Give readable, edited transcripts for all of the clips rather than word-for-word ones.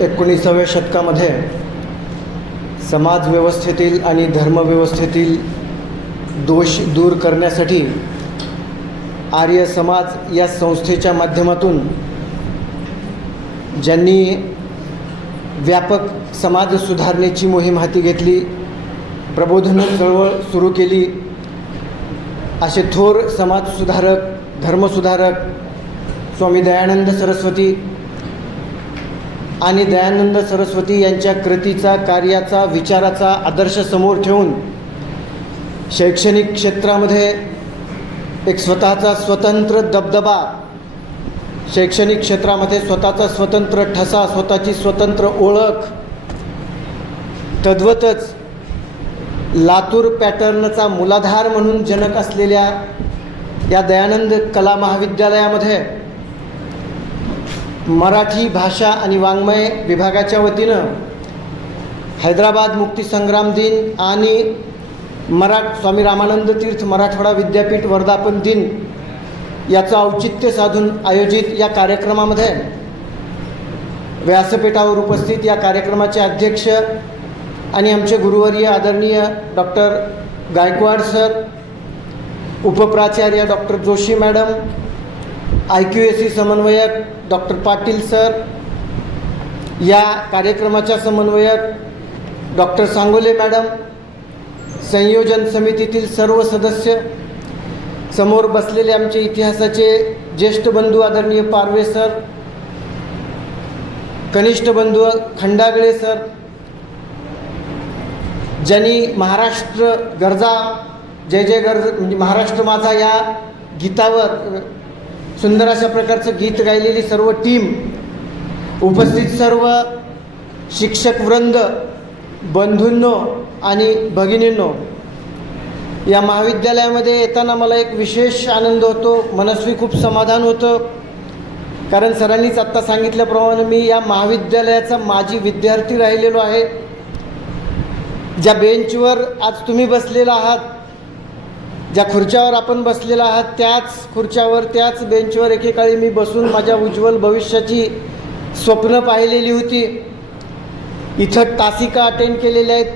19व्या शतकामध्ये समाजव्यवस्थेतील आणि धर्मव्यवस्थेतील दोष दूर करण्यासाठी आर्य समाज या संस्थेच्या माध्यमातून ज्यांनी व्यापक समाज सुधारणेची मोहीम हाती घेतली, प्रबोधन चळवळ सुरू केली, असे थोर समाजसुधारक, धर्मसुधारक स्वामी दयानंद सरस्वती आणि दयानंद सरस्वती यांच्या कृतीचा, कार्याचा, विचाराचा आदर्श समोर ठेवून शैक्षणिक क्षेत्रामध्ये एक स्वतःचा स्वतंत्र दबदबा, शैक्षणिक क्षेत्रामध्ये स्वतःचा स्वतंत्र ठसा, स्वतःची स्वतंत्र ओळख, तद्वतच लातूर पॅटर्नचा मूलाधार म्हणून जनक असलेल्या या दयानंद कला महाविद्यालयामध्ये मराठी भाषा आणि वाङ्मय विभागाच्या वतीनं हैदराबाद मुक्तीसंग्राम दिन आणि स्वामी रामानंद तीर्थ मराठवाडा विद्यापीठ वर्धापन दिन याचं औचित्य साधून आयोजित या कार्यक्रमामध्ये व्यासपीठावर उपस्थित या कार्यक्रमाचे अध्यक्ष आणि आमचे गुरुवर्य आदरणीय डॉक्टर गायकवाड सर, उपप्राचार्य डॉक्टर जोशी मॅडम, IQAC समन्वयक डॉक्टर पाटील सर, या कार्यक्रमाच्या समन्वयक डॉक्टर सांगोले मॅडम, संयोजन समितीतील सर्व सदस्य, समोर बसलेले आमचे इतिहासाचे ज्येष्ठ बंधू आदरणीय पारवे सर, कनिष्ठ बंधू खंडागळे सर, ज्यांनी महाराष्ट्र गरजा, जय जय गरज म्हणजे महाराष्ट्र माझा या गीतावर सुंदर अशा प्रकारचं गीत गायलेली सर्व टीम, उपस्थित सर्व शिक्षकवृंद, बंधूंनो आणि भगिनींनो, या महाविद्यालयामध्ये येताना मला एक विशेष आनंद होतो, मनस्वी खूप समाधान होतं. कारण सरांनीच आत्ता सांगितल्याप्रमाणे मी या महाविद्यालयाचा माजी विद्यार्थी राहिलेलो आहे. ज्या बेंचवर आज तुम्ही बसलेला आहात, ज्या खुर्च्यावर आपण बसलेला आहात, त्याच खुर्च्यावर, त्याच बेंचवर एकेकाळी मी बसून माझ्या उज्ज्वल भविष्याची स्वप्न पाहिलेली होती. इथं तासिका अटेंड केलेल्या आहेत,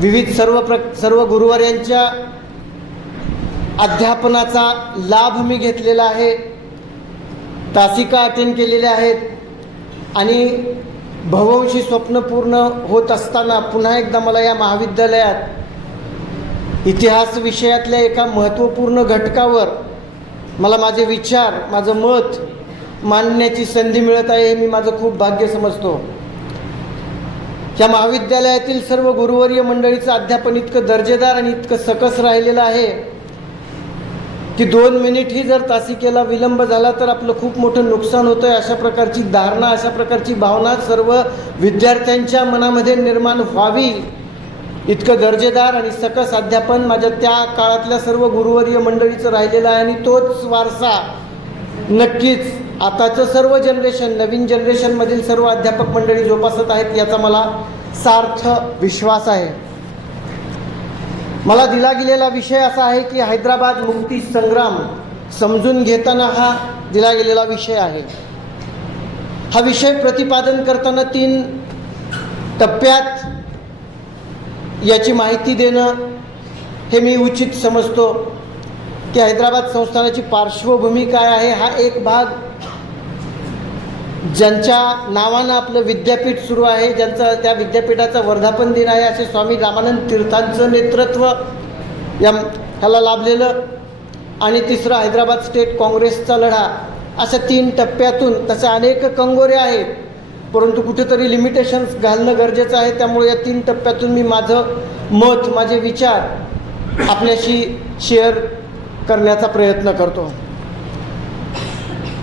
विविध सर्व गुरुवर्यांच्या अध्यापनाचा लाभ मी घेतलेला आहे, तासिका अटेंड केलेल्या आहेत आणि भवंशी स्वप्न पूर्ण होत असताना पुन्हा एकदा मला या महाविद्यालयात इतिहास विषयातल्या एका महत्त्वपूर्ण घटकावर मला माझे विचार, माझं मत मांडण्याची संधी मिळत आहे, हे मी माझं खूप भाग्य समजतो. या महाविद्यालयातील सर्व गुरुवर्य मंडळीचं अध्यापन इतकं दर्जेदार आणि इतकं सकस राहिलेलं आहे की 2 मिनिटही जर तासिकेला विलंब झाला तर आपलं खूप मोठं नुकसान होतं आहे. अशा प्रकारची धारणा, अशा प्रकारची भावना सर्व विद्यार्थ्यांच्या मनामध्ये निर्माण व्हावी, इतकं दर्जेदार आणि सकस अध्यापन माझ्या त्या काळातल्या सर्व गुरुवर्य मंडळीचं राहिलेलं आहे. आणि तोच वारसा नक्कीच आताचं सर्व जनरेशन, नवीन जनरेशनमधील सर्व अध्यापक मंडळी जोपासत आहेत, याचा मला सार्थ विश्वास आहे. मला दिला गेलेला विषय असा आहे की हैदराबाद मुक्ती संग्राम समजून घेताना हा दिला गेलेला विषय आहे. हा विषय प्रतिपादन करताना 3 टप्प्यात याची माहिती देणं हे मी उचित समजतो. की हैदराबाद संस्थानाची पार्श्वभूमी काय आहे, हा एक भाग, ज्यांच्या नावानं आपलं विद्यापीठ सुरू आहे, ज्यांचा त्या विद्यापीठाचा वर्धापन दिन आहे, असे स्वामी रामानंद तीर्थांचं नेतृत्व ह्याला लाभलेलं, आणि तिसरं हैदराबाद स्टेट काँग्रेसचा लढा. अशा 3 टप्प्यातून, तशा अनेक कंगोरे आहेत, परंतु कुठेतरी लिमिटेशन्स घालणं गरजेचं आहे. त्यामुळे या 3 टप्प्यातून मी माझं मत, माझे विचार आपल्याशी शेअर करण्याचा प्रयत्न करतो.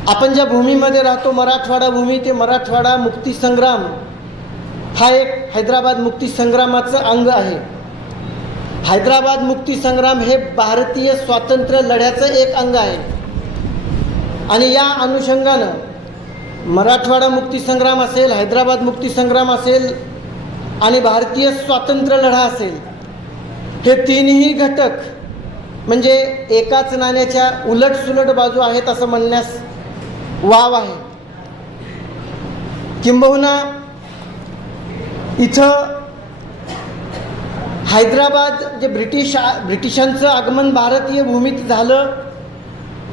आपण ज्या भूमीमध्ये राहतो, मराठवाडा भूमी, ते मराठवाडा मुक्तीसंग्राम हा एक हैदराबाद मुक्तीसंग्रामाचं अंग आहे. हैदराबाद मुक्तीसंग्राम हे भारतीय स्वातंत्र्य लढ्याचं एक अंग आहे. आणि या अनुषंगानं मराठवाडा मुक्तीसंग्राम असेल, हैदराबाद मुक्तीसंग्राम असेल आणि भारतीय स्वातंत्र्य लढा असेल, हे तिन्ही घटक म्हणजे एकाच नाण्याच्या उलट सुलट बाजू आहेत असं म्हणण्यास वाव आहे. किंबहुना इथं हैदराबाद जे ब्रिटिशांचं आगमन भारतीय भूमीत झालं,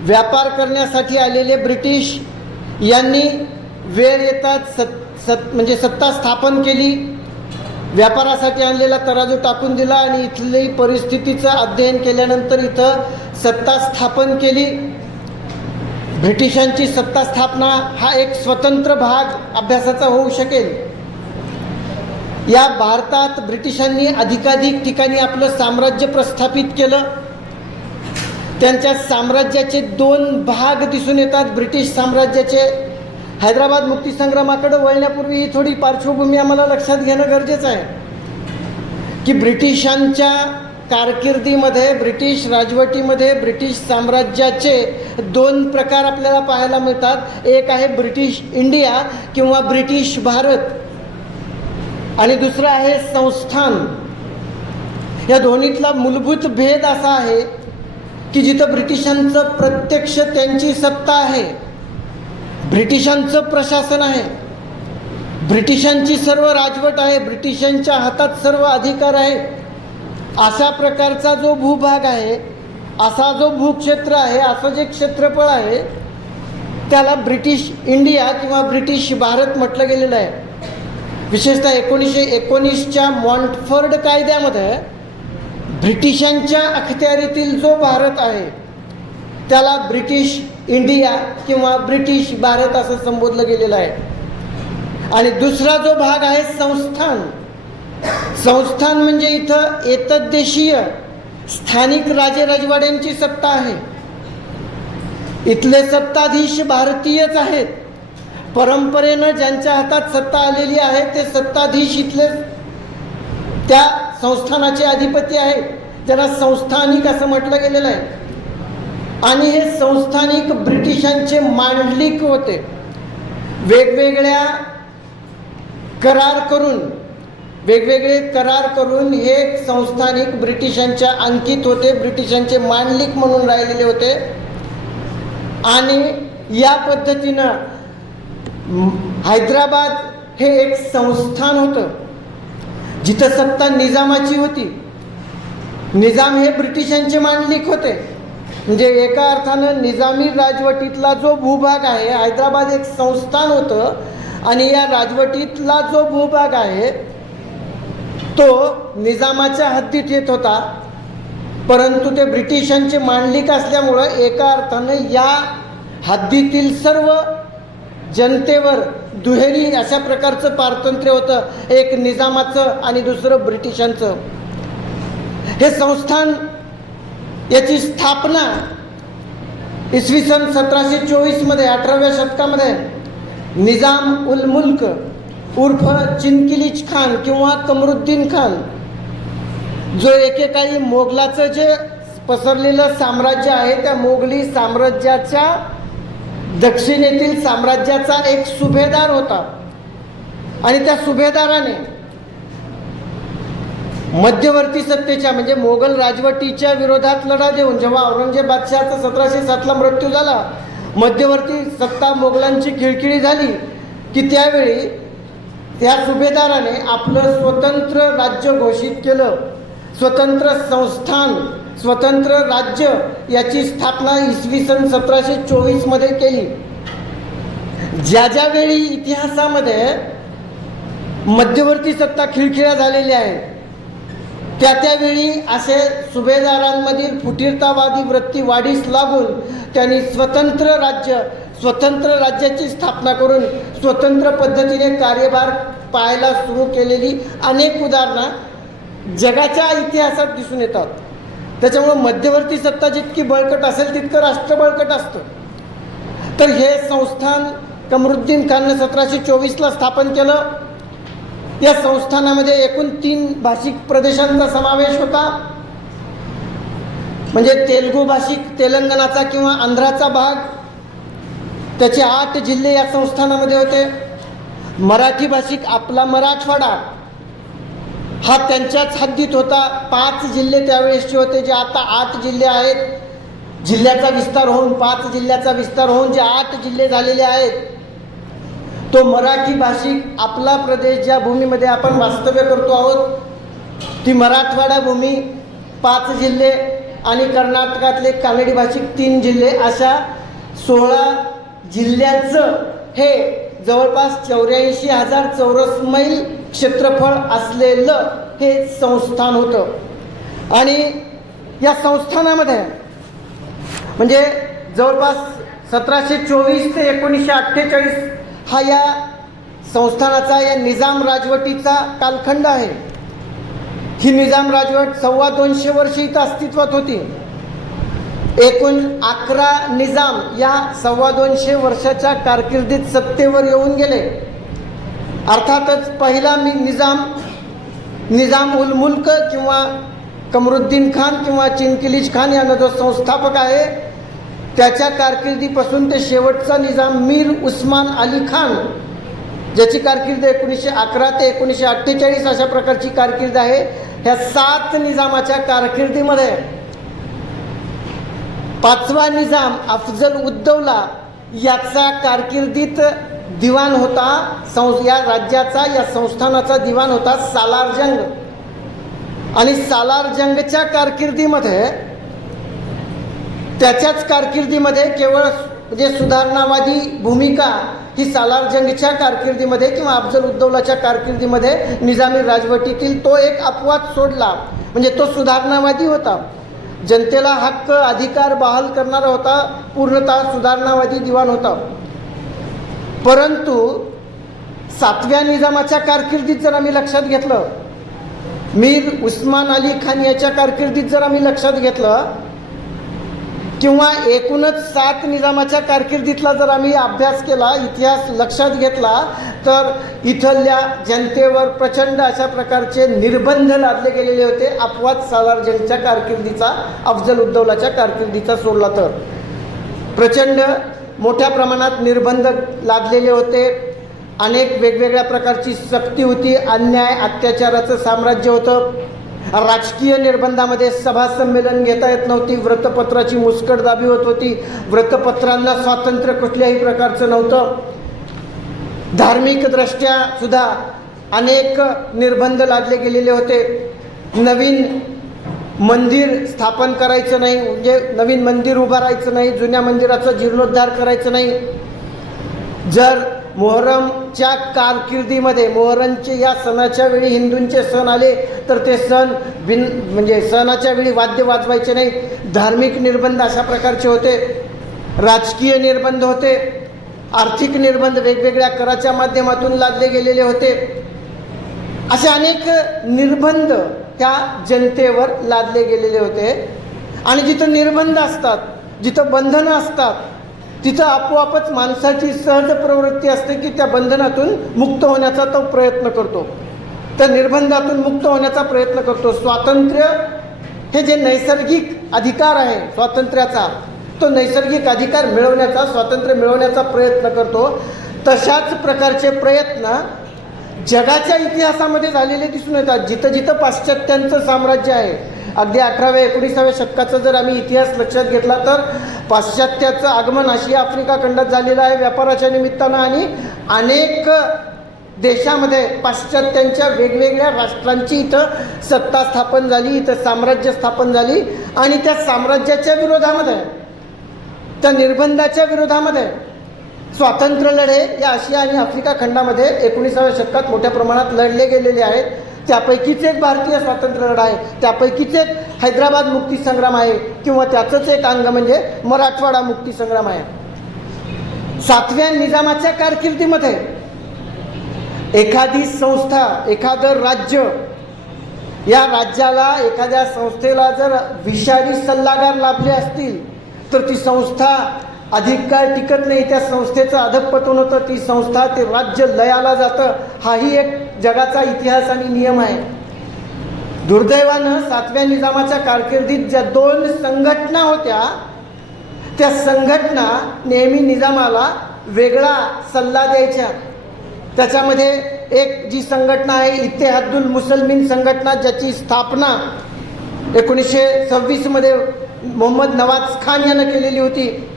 व्यापार करण्यासाठी आलेले ब्रिटिश यांनी वेळ येताच म्हणजे सत्ता स्थापन केली, व्यापारासाठी आणलेला तराजू टाकून दिला आणि इथली परिस्थितीचं अध्ययन केल्यानंतर इथं सत्ता स्थापन केली. ब्रिटिशांची सत्ता स्थापना हा एक स्वतंत्र भाग अभ्यासाचा होऊ शकेल. या भारतात ब्रिटिशांनी अधिकाधिक ठिकाणी आपलं साम्राज्य प्रस्थापित केलं. त्यांच्या साम्राज्याचे 2 भाग दिसून येतात. ब्रिटिश साम्राज्याचे हैदराबाद मुक्तीसंग्रामाकडे वळण्यापूर्वी ही थोडी पार्श्वभूमी आम्हाला लक्षात घेणं गरजेचं आहे की ब्रिटिशांच्या कारकिर्दीमध्ये, ब्रिटिश राजवटीमध्ये ब्रिटिश साम्राज्याचे 2 प्रकार आपल्याला पाहायला मिळतात. एक आहे ब्रिटिश इंडिया किंवा ब्रिटिश भारत आणि दुसरं आहे संस्थान. या दोन्हीतला मूलभूत भेद असा आहे की जिथं ब्रिटिशांचं प्रत्यक्ष त्यांची सत्ता आहे, ब्रिटिशांचं प्रशासन आहे, ब्रिटिशांची सर्व राजवट आहे, ब्रिटिशांच्या हातात सर्व अधिकार आहे, अशा प्रकारचा जो भूभाग आहे, असा जो भूक्षेत्र आहे, असं जे क्षेत्रफळ आहे, त्याला ब्रिटिश इंडिया किंवा ब्रिटिश भारत म्हटलं गेलेलं आहे. विशेषतः 1919च्या मॉन्टफोर्ड कायद्यामध्ये ब्रिटिशांच्या अखत्यारीतील जो भारत आहे त्याला ब्रिटिश इंडिया किंवा ब्रिटिश भारत असं संबोधलं गेलेलं आहे. आणि दुसरा जो भाग आहे संस्थान. संस्थान म्हणजे इथं एतद्देशीय स्थानिक राजेरजवाड्यांची सत्ता आहे. इथले सत्ताधीश भारतीयच आहेत. परंपरेनं ज्यांच्या हातात सत्ता आलेली आहे ते सत्ताधीश इथले त्या संस्थानाचे अधिपती आहेत, ज्यांना संस्थानिक असं म्हटलं गेलेलं आहे. आणि हे संस्थानिक ब्रिटिशांचे मांडलिक होते. वेगवेगळे करार करून हे संस्थानिक ब्रिटिशांच्या अंकित होते, ब्रिटिशांचे मांडलिक म्हणून राहिलेले होते. आणि या पद्धतीनं हैदराबाद हे एक संस्थान होतं जिथं सत्ता निजामाची होती. निजाम हे ब्रिटिशांचे मांडलिक होते. म्हणजे एका अर्थानं निजामी राजवटीतला जो भूभाग आहे, हैदराबाद एक संस्थान होतं आणि या राजवटीतला जो भूभाग आहे तो निजामाच्या हद्दीत येत होता. परंतु ते ब्रिटिशांचे मांडलिक असल्यामुळं एका अर्थानं या हद्दीतील सर्व जनतेवर दुहेरी अशा प्रकारचं पारतंत्र्य होतं, एक निजामाचं आणि दुसरं ब्रिटिशांचं. हे संस्थान याची स्थापना इसवी सन 1724 18व्या शतकामध्ये निजाम उल मुल्क उर्फ चिनकिलीच खान किंवा कमरुद्दीन खान, जो एकेकाळी मोगलाचं जे पसरलेलं साम्राज्य आहे त्या मोगली साम्राज्याच्या दक्षिणेतील साम्राज्याचा एक सुभेदार होता. आणि त्या सुभेदाराने मध्यवर्ती सत्तेच्या म्हणजे मोगल राजवटीच्या विरोधात लढा देऊन जेव्हा औरंगजेब बादशहाचा 1707ला मृत्यू झाला, मध्यवर्ती सत्ता मोगलांची खिळखिळी झाली की त्यावेळी त्या सुभेदाराने आपलं स्वतंत्र राज्य घोषित केलं. स्वतंत्र संस्थान, स्वतंत्र राज्य याची स्थापना इसवी सन 1724 केली. ज्या वेळी इतिहासामध्ये मध्यवर्ती सत्ता खिळखिळ्या झालेल्या आहेत त्यावेळी असे सुभेदारांमधील फुटीरतावादी वृत्ती वाढीस लागून त्यांनी स्वतंत्र राज्याची स्थापना करून स्वतंत्र पद्धतीने कार्यभार पाहायला सुरू केलेली अनेक उदाहरणं जगाच्या इतिहासात दिसून येतात. त्याच्यामुळे मध्यवर्ती सत्ता जितकी बळकट असेल तितकं राष्ट्र बळकट असतं. तर हे संस्थान कमरुद्दीन खानने 1724ला स्थापन केलं. या संस्थानामध्ये एकूण 3 भाषिक प्रदेशांचा समावेश होता. म्हणजे तेलुगू भाषिक तेलंगणाचा किंवा आंध्राचा भाग, त्याचे 8 जिल्हे या संस्थानामध्ये होते. मराठी भाषिक आपला मराठवाडा हा त्यांच्याच हद्दीत होता. 5 जिल्हे त्यावेळेसचे होते जे आता 8 जिल्हे आहेत. जिल्ह्याचा विस्तार होऊन 5 जिल्ह्याचा विस्तार होऊन जे 8 जिल्हे झालेले आहेत. तो मराठी भाषिक आपला प्रदेश ज्या भूमीमध्ये आपण वास्तव्य करतो आहोत ती मराठवाडा भूमी 5 जिल्हे आणि कर्नाटकातले कानडी भाषिक 3 जिल्हे अशा 16 जिल्ह्यांचं हे जवळपास 84,000 चौरस मैल क्षेत्रफळ असलेलं हे संस्थान होतं. आणि या संस्थानामध्ये म्हणजे जवळपास 1724 ते 1948 हा या संस्थानाचा या निजाम राजवटीचा कालखंड आहे. ही निजाम राजवट 225 वर्ष इथं अस्तित्वात होती. एकूण 11 निजाम या 225 वर्षाच्या कारकिर्दीत सत्तेवर येऊन गेले. अर्थातच पहिला निजाम उल मुल्क किंवा कमरुद्दीन खान किंवा चिंकिलिज खान यांना जो संस्थापक आहे त्याच्या कारकिर्दीपासून ते शेवटचा निजाम मीर उस्मान अली खान ज्याची कारकीर्द 1911 ते 1948 अशा प्रकारची कारकीर्द आहे. ह्या 7 निजामाच्या कारकिर्दीमध्ये 5वा निजाम अफजल उद्दौला याचा कारकिर्दीत दिवाण होता. या राज्याचा या संस्थानाचा दिवाण होता सालार जंग. आणि सालार जंगच्या कारकिर्दीमध्ये त्याच्याच कारकिर्दीमध्ये केवळ म्हणजे सुधारणावादी भूमिका ही सालार जंगच्या कारकिर्दीमध्ये किंवा अफजल उद्दौलाच्या कारकिर्दीमध्ये निजामी राजवटीतील तो एक अपवाद सोडला. म्हणजे तो सुधारणावादी होता, जनतेला हक्क अधिकार बहाल करणारा होता, पूर्णतः सुधारणावादी दिवाण होता. परंतु 7व्या निजामाच्या कारकिर्दीत जर आम्ही लक्षात घेतलं, मीर उस्मान अली खान याच्या कारकिर्दीत जर आम्ही लक्षात घेतलं किंवा एकूणच 7 निजामाच्या कारकिर्दीतला जर आम्ही अभ्यास केला, इतिहास लक्षात घेतला, तर इथल्या जनतेवर प्रचंड अशा प्रकारचे निर्बंध लादले गेलेले होते. अपवाद सालार जंगच्या कारकिर्दीचा, अफजल उद्दौलाच्या कारकिर्दीचा सोडला तर प्रचंड मोठ्या प्रमाणात निर्बंध लादलेले होते. अनेक वेगवेगळ्या प्रकारची सक्ती होती, अन्याय अत्याचाराचं साम्राज्य होतं. राजकीय निर्बंधामध्ये सभा संमेलन घेता येत नव्हती, वृत्तपत्राची मुस्कटदाबी होत होती, वृत्तपत्रांना स्वातंत्र्य कुठल्याही प्रकारचं नव्हतं. धार्मिकदृष्ट्या सुद्धा अनेक निर्बंध लादले गेलेले होते. नवीन मंदिर स्थापन करायचं नाही, म्हणजे नवीन मंदिर उभारायचं नाही, जुन्या मंदिराचा जीर्णोद्धार करायचं नाही. जर मोहरमच्या कारकिर्दीमध्ये मोहरमचे या सणाच्या वेळी हिंदूंचे सण आले तर ते सण म्हणजे सणाच्या वेळी वाद्य वाजवायचे नाही. धार्मिक निर्बंध अशा प्रकारचे होते, राजकीय निर्बंध होते, आर्थिक निर्बंध वेगवेगळ्या कराच्या माध्यमातून लादले गेलेले होते. असे अनेक निर्बंध त्या जनतेवर लादले गेलेले होते. आणि जिथं निर्बंध असतात, जिथं बंधनं असतात, तिथं आपोआपच माणसाची सहज प्रवृत्ती असते की त्या बंधनातून मुक्त होण्याचा तो प्रयत्न करतो, त्या निर्बंधातून मुक्त होण्याचा प्रयत्न करतो. स्वातंत्र्य हे जे नैसर्गिक अधिकार आहे स्वातंत्र्याचा, तो नैसर्गिक अधिकार मिळवण्याचा, स्वातंत्र्य मिळवण्याचा प्रयत्न करतो. तशाच प्रकारचे प्रयत्न जगाच्या इतिहासामध्ये झालेले दिसून येतात. जिथं जिथं पाश्चात्यांचं साम्राज्य आहे, अगदी 18व्या-19व्या शतकाचा जर आम्ही इतिहास लक्षात घेतला तर पाश्चात्याचं आगमन आशिया आफ्रिका खंडात झालेलं आहे व्यापाराच्या निमित्तानं. आणि अनेक देशामध्ये पाश्चात्यांच्या वेगवेगळ्या राष्ट्रांची इथं सत्ता स्थापन झाली, इथं साम्राज्य स्थापन झाली. आणि त्या साम्राज्याच्या विरोधामध्ये, त्या निर्बंधाच्या विरोधामध्ये स्वातंत्र्य लढे या आशिया आणि आफ्रिका खंडामध्ये 19व्या शतकात मोठ्या प्रमाणात लढले गेलेले आहेत. त्यापैकीच एक भारतीय स्वातंत्र्य लढा आहे, त्यापैकीच एक हैदराबाद मुक्तीसंग्राम आहे किंवा त्याचंच एक अंग म्हणजे मराठवाडा मुक्तीसंग्राम आहे. 7व्या निजामाच्या कारकिर्दीमध्ये एखादी संस्था, एखादं राज्य, या राज्याला, एखाद्या संस्थेला जर विषारी सल्लागार लाभले असतील तर ती संस्था अधिक काळ टिकत नाही, त्या संस्थेचं अधःपतन होतं, ती संस्था, ते राज्य लयाला जातं. हाही एक जगाचा इतिहास आणि नियम आहे. दुर्दैवानं 7व्या निजामाच्या कारकिर्दीत ज्या 2 संघटना होत्या, त्या संघटना नेहमी निजामाला वेगळा सल्ला द्यायच्या. त्याच्यामध्ये एक जी संघटना आहे इत्तेहादुल मुसलमीन संघटना, ज्याची स्थापना 1926 मध्ये मोहम्मद नवाज खान यानं केलेली होती.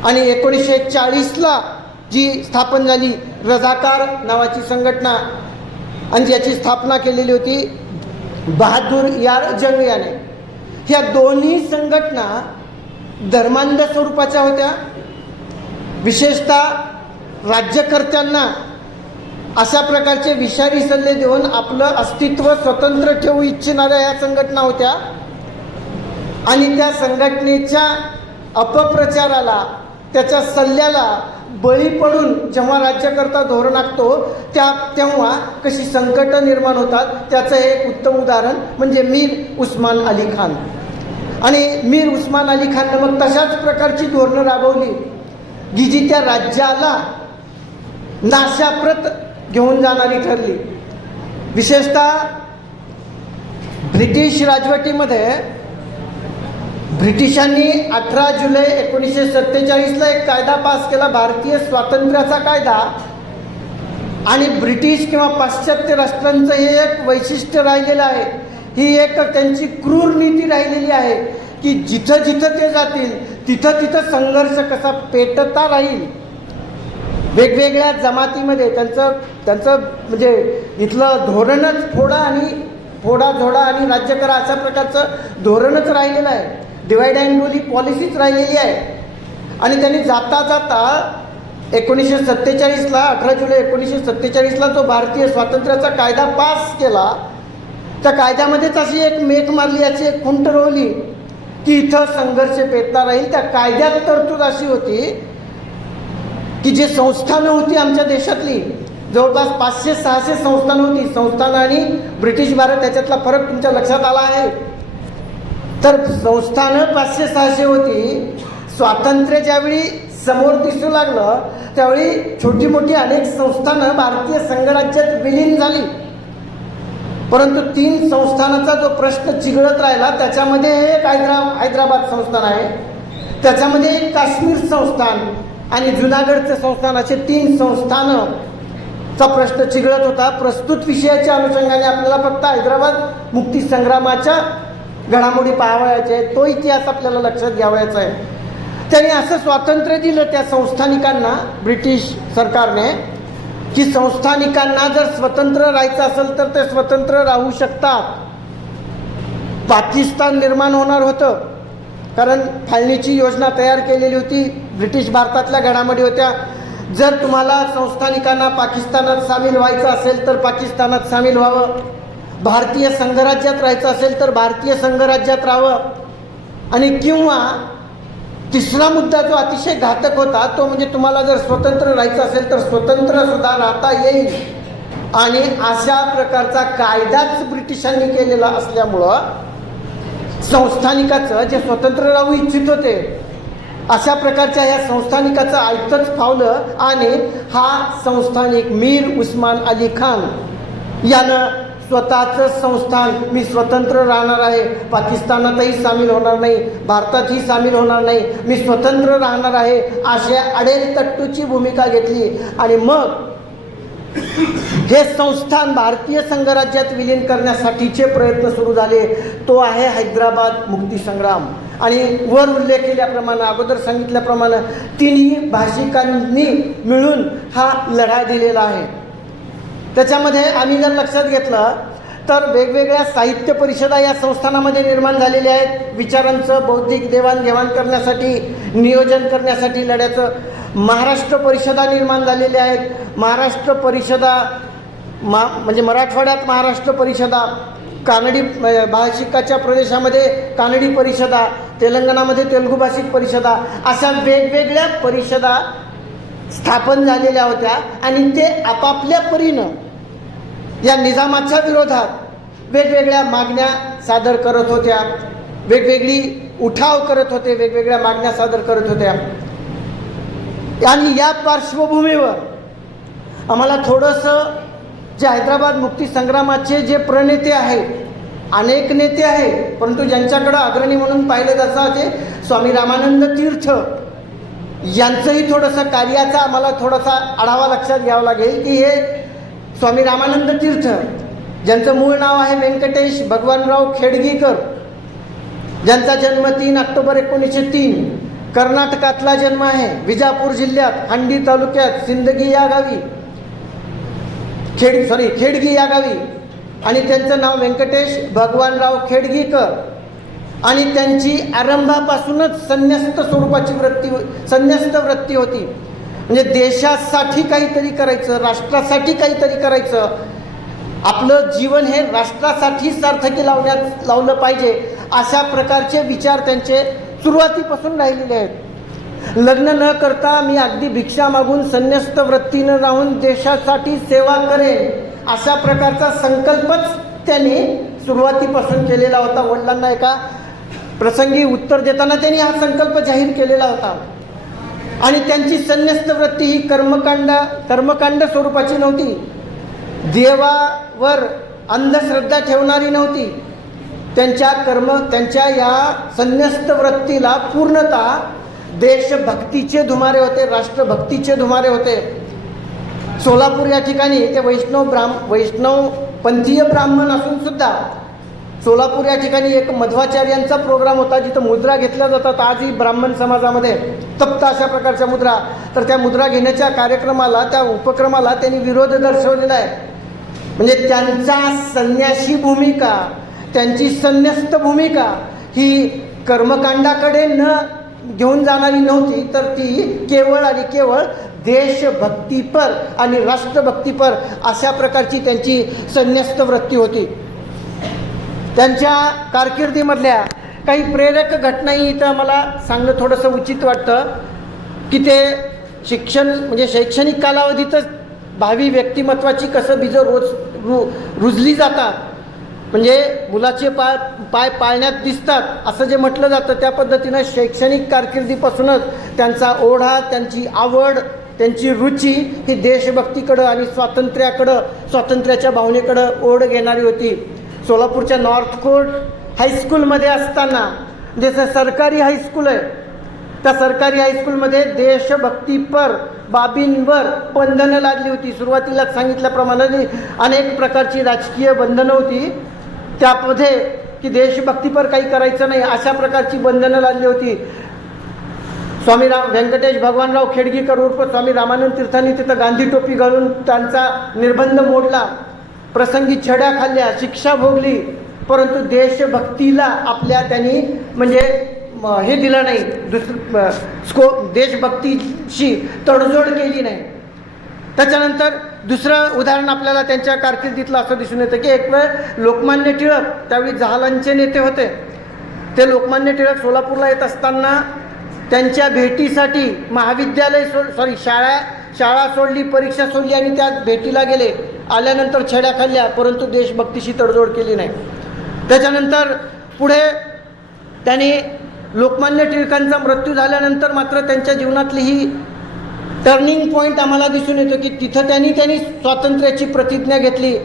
आणि 1940ला जी स्थापन झाली, रझाकार नावाची संघटना, आणि ज्याची स्थापना केलेली होती बहादूर यार जंग याने. ह्या दोन्ही संघटना धर्मांध स्वरूपाच्या होत्या. विशेषतः राज्यकर्त्यांना अशा प्रकारचे विषारी सल्ले देऊन आपलं अस्तित्व स्वतंत्र ठेवू इच्छिणाऱ्या ह्या संघटना होत्या. आणि त्या संघटनेच्या अपप्रचाराला, त्याच्या सल्ल्याला बळी पडून जेव्हा राज्यकर्ता धोरण आखतो तेव्हा कशी संकटं निर्माण होतात त्याचं एक उत्तम उदाहरण म्हणजे मीर उस्मान अली खान. आणि मीर उस्मान अली खाननं मग तशाच प्रकारची धोरणं राबवली की जी त्या राज्याला नाशाप्रत घेऊन जाणारी ठरली. विशेषतः ब्रिटिश राजवटीमध्ये ब्रिटिशांनी 18 जुलै 1947ला एक कायदा पास केला, भारतीय स्वातंत्र्याचा कायदा. आणि ब्रिटिश किंवा पाश्चात्य राष्ट्रांचं हे एक वैशिष्ट्य राहिलेलं आहे, ही एक त्यांची क्रूर नीती राहिलेली आहे की जिथं जिथं ते जातील तिथं तिथं संघर्ष कसा पेटता राहील. वेगवेगळ्या जमातीमध्ये त्यांचं म्हणजे इथलं धोरणच फोडा झोडा आणि राज्य करा अशा प्रकारचं धोरणच राहिलेलं आहे. डिवाइड अँड रूल ही पॉलिसीच राहिलेली आहे. आणि त्यांनी जाता जाता 1947ला 18 जुलै 1947ला जो भारतीय स्वातंत्र्याचा कायदा पास केला, त्या कायद्यामध्येच अशी एक मेक मारली, याची एक खुंट रोवली की इथं संघर्ष पेटता राहील. त्या कायद्यात तरतूद अशी होती की जे संस्थानं होती आमच्या देशातली, जवळपास 500-600 संस्थानं होती. संस्थानं आणि ब्रिटिश भारत याच्यातला फरक तुमच्या लक्षात आला आहे. तर संस्थानं 500-600 होती. स्वातंत्र्य ज्यावेळी समोर दिसू लागलं त्यावेळी छोटी मोठी अनेक संस्थानं भारतीय संघराज्यात विलीन झाली. परंतु 3 संस्थानाचा जो प्रश्न चिघळत राहिला त्याच्यामध्ये हे एक हैदराबाद संस्थान आहे, त्याच्यामध्ये एक काश्मीर संस्थान आणि जुनागडचं संस्थान, असे 3 संस्थानाचा प्रश्न चिघळत होता. प्रस्तुत विषयाच्या अनुषंगाने आपल्याला फक्त हैदराबाद मुक्ती संग्रामाच्या घडामोडी पाहावयाच्या आहेत, तो इतिहास आपल्याला लक्षात घ्यावयाचा आहे. त्यांनी असं स्वातंत्र्य दिलं त्या संस्थानिकांना, ब्रिटिश सरकारने, की संस्थानिकांना जर स्वतंत्र राहायचं असेल तर ते स्वतंत्र राहू शकतात. पाकिस्तान निर्माण होणार होतं कारण फाळणीची योजना तयार केलेली होती. ब्रिटिश भारतातल्या घडामोडी होत्या. जर तुम्हाला संस्थानिकांना पाकिस्तानात सामील व्हायचं असेल तर पाकिस्तानात सामील व्हावं, भारतीय संघराज्यात राहायचं असेल तर भारतीय संघराज्यात राहावं. आणि किंवा तिसरा मुद्दा जो अतिशय घातक होता तो म्हणजे तुम्हाला जर स्वतंत्र राहायचं असेल तर स्वतंत्र सुद्धा राहता येईल. आणि अशा प्रकारचा कायदाच ब्रिटिशांनी केलेला असल्यामुळं संस्थानिकाचं जे स्वतंत्र राहू इच्छित होते अशा प्रकारच्या ह्या संस्थानिकाचं ऐकतच फावलं. आणि हा संस्थानिक मीर उस्मान अली खान यानं स्वतःचं संस्थान, मी स्वतंत्र राहणार आहे, पाकिस्तानातही सामील होणार नाही, भारतातही सामील होणार नाही, मी स्वतंत्र राहणार आहे, अशा अडेलतट्टूची भूमिका घेतली. आणि मग हे संस्थान भारतीय संघराज्यात विलीन करण्यासाठीचे प्रयत्न सुरू झाले. तो आहे हैदराबाद मुक्ती संग्राम. आणि वर उल्लेख केल्याप्रमाणे, अगोदर सांगितल्याप्रमाणे 3 भाषिकांनी मिळून हा लढा दिलेला आहे. त्याच्यामध्ये आम्ही जर लक्षात घेतलं तर वेगवेगळ्या साहित्य परिषदा या संस्थानामध्ये निर्माण झालेल्या आहेत. विचारांचं बौद्धिक देवाणघेवाण करण्यासाठी, नियोजन करण्यासाठी लढ्याचं. महाराष्ट्र परिषदा निर्माण झालेल्या आहेत. महाराष्ट्र परिषदा म्हणजे मराठवाड्यात महाराष्ट्र परिषदा, कानडी भाषिकाच्या प्रदेशामध्ये कानडी परिषदा, तेलंगणामध्ये तेलुगू भाषिक परिषदा, अशा वेगवेगळ्या परिषदा स्थापन झालेल्या होत्या. आणि ते आपापल्या परीनं या निजामाच्या विरोधात वेगवेगळ्या मागण्या सादर करत होत्या, वेगवेगळी उठाव करत होते, वेगवेगळ्या मागण्या सादर करत होत्या. आणि या पार्श्वभूमीवर आम्हाला थोडंसं जे हैदराबाद मुक्ती संग्रामाचे जे प्रणेते आहेत, अनेक नेते आहेत, परंतु ज्यांच्याकडं अग्रणी म्हणून पाहिलं जातं ते स्वामी रामानंद तीर्थ यांचंही थोडंसं कार्याचा आम्हाला थोडासा आढावा लक्षात घ्यावा लागेल. की हे स्वामी रामानंद तीर्थ, ज्यांचं मूळ नाव आहे व्यंकटेश भगवानराव खेडगीकर, ज्यांचा जन्म 3 ऑक्टोबर 1903 कर्नाटकातला जन्म आहे. विजापूर जिल्ह्यात हंडी तालुक्यात सिंदगी या गावी खेडगी या गावी. आणि त्यांचं नाव व्यंकटेश भगवानराव खेडगीकर. आणि त्यांची आरंभापासूनच संन्यस्त वृत्ती होती. म्हणजे देशासाठी काहीतरी करायचं, राष्ट्रासाठी काहीतरी करायचं, आपलं जीवन हे राष्ट्रासाठी सार्थकी लावलं पाहिजे, अशा प्रकारचे विचार त्यांचे सुरुवातीपासून राहिलेले आहेत. लग्न न करता मी अगदी भिक्षा मागून संन्यस्त वृत्तीनं राहून देशासाठी सेवा करेन, अशा प्रकारचा संकल्पच त्यांनी सुरुवातीपासून केलेला होता. वडिलांना एका प्रसंगी उत्तर देताना त्यांनी हा संकल्प जाहीर केलेला होता. आणि त्यांची संन्यस्त वृत्ती ही कर्मकांड स्वरूपाची नव्हती, देवावर अंधश्रद्धा ठेवणारी नव्हती. त्यांच्या या संन्यस्त वृत्तीला पूर्णतः देशभक्तीचे धुमारे होते, राष्ट्रभक्तीचे धुमारे होते. सोलापूर या ठिकाणी ते वैष्णव पंथीय ब्राह्मण असून सुद्धा सोलापूर या ठिकाणी एक मध्वाचार्यांचा प्रोग्राम होता, जिथं मुद्रा घेतल्या जातात आजही ब्राह्मण समाजामध्ये तप्त अशा प्रकारच्या मुद्रा. तर त्या मुद्रा घेण्याच्या कार्यक्रमाला, त्या उपक्रमाला त्यांनी विरोध दर्शवलेला आहे. म्हणजे त्यांचा संन्यासी भूमिका, त्यांची संन्यस्त भूमिका ही कर्मकांडाकडे न घेऊन जाणारी नव्हती, तर ती केवळ आणि केवळ देशभक्तीपर आणि राष्ट्रभक्तीपर अशा प्रकारची त्यांची संन्यस्त वृत्ती होती. त्यांच्या कारकिर्दीमधल्या काही प्रेरक घटनाही इथं मला सांगणं थोडंसं उचित वाटतं, की ते शैक्षणिक कालावधीतच भावी व्यक्तिमत्वाची कसं बीजं रुजली जातात. म्हणजे मुलाचे पाय पाळण्यात दिसतात असं जे म्हटलं जातं, त्या पद्धतीनं शैक्षणिक कारकिर्दीपासूनच त्यांचा ओढा, त्यांची आवड, त्यांची रुची ही देशभक्तीकडं आणि स्वातंत्र्याच्या भावनेकडं ओढ घेणारी होती. सोलापूरच्या नॉर्थ कोर्ट हायस्कूलमध्ये असताना, जसं सरकारी हायस्कूल आहे, त्या सरकारी हायस्कूलमध्ये देशभक्तीपर बाबींवर बंधनं लादली होती. सुरुवातीलाच सांगितल्याप्रमाणे अनेक प्रकारची राजकीय बंधनं होती त्यामध्ये, की देशभक्तीपर काही करायचं नाही अशा प्रकारची बंधनं लादली होती. स्वामी व्यंकटेश भगवानराव खेडगीकर उर्फ स्वामी रामानंद तीर्थांनी तिथं गांधी टोपी घालून त्यांचा निर्बंध मोडला, प्रसंगी छड्या खाल्ल्या, शिक्षा भोगली, परंतु देशभक्तीला आपल्या त्यांनी हे दिलं नाही, देशभक्तीशी तडजोड केली नाही. त्याच्यानंतर दुसरं उदाहरण आपल्याला त्यांच्या कारकिर्दीतलं असं दिसून येतं, की एक वेळ लोकमान्य टिळक, त्यावेळी जहालांचे नेते होते, ते लोकमान्य टिळक सोलापूरला येत असताना त्यांच्या भेटीसाठी शाळा सोडली, परीक्षा सोडली आणि त्या भेटीला गेले. आल्यानंतर छड्या खाल्ल्या, परंतु देशभक्तीशी तडजोड केली नाही. त्याच्यानंतर पुढे त्यांनी लोकमान्य टिळकांचा मृत्यू झाल्यानंतर मात्र त्यांच्या जीवनातली ही टर्निंग पॉईंट आम्हाला दिसून येतो, की तिथं त्यांनी स्वातंत्र्याची प्रतिज्ञा घेतली.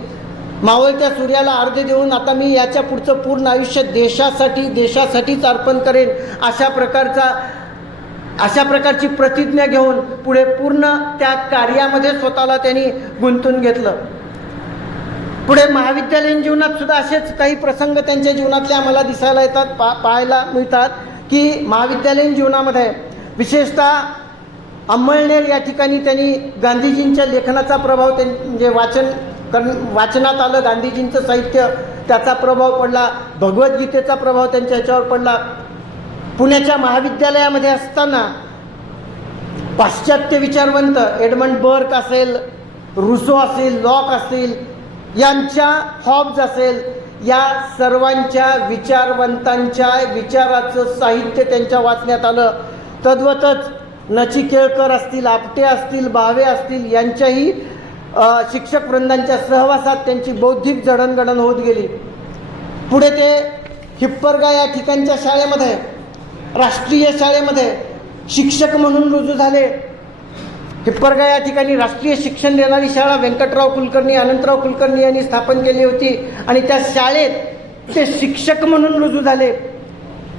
मावळत्या सूर्याला अर्धे देऊन आता मी याच्या पुढचं पूर्ण आयुष्य देशासाठीच अर्पण करेन, अशा प्रकारची प्रतिज्ञा घेऊन पुढे पूर्ण त्या कार्यामध्ये स्वतःला त्यांनी गुंतून घेतलं. पुढे महाविद्यालयीन जीवनात सुद्धा असेच काही प्रसंग त्यांच्या जीवनातले आम्हाला दिसायला येतात, पाहायला मिळतात, की महाविद्यालयीन जीवनामध्ये विशेषतः अंमळनेर या ठिकाणी त्यांनी गांधीजींच्या लेखनाचा प्रभाव वाचनात आलं, गांधीजींचं साहित्य त्याचा प्रभाव पडला, भगवद्गीतेचा प्रभाव त्यांच्या ह्याच्यावर पडला. पुण्याच्या महाविद्यालयामध्ये असताना पाश्चात्य विचारवंत एडमंड बर्क असेल, रुसो असेल, लॉक असेल, यांच्या हॉब्स असेल, या सर्वांच्या विचारवंतांच्या विचाराचं साहित्य त्यांच्या वाचण्यात आलं. तद्वतच नचिकेळकर असतील, आपटे असतील, भावे असतील, यांच्याही शिक्षक वृंदांच्या सहवासात त्यांची बौद्धिक जडणघडण होत गेली. पुढे ते हिप्परगा या ठिकाणच्या शाळेमध्ये, राष्ट्रीय शाळेमध्ये शिक्षक म्हणून रुजू झाले. हिप्परगा या ठिकाणी राष्ट्रीय शिक्षण देणारी शाळा व्यंकटराव कुलकर्णी, अनंतराव कुलकर्णी यांनी स्थापन केली होती आणि त्या शाळेत ते शिक्षक म्हणून रुजू झाले.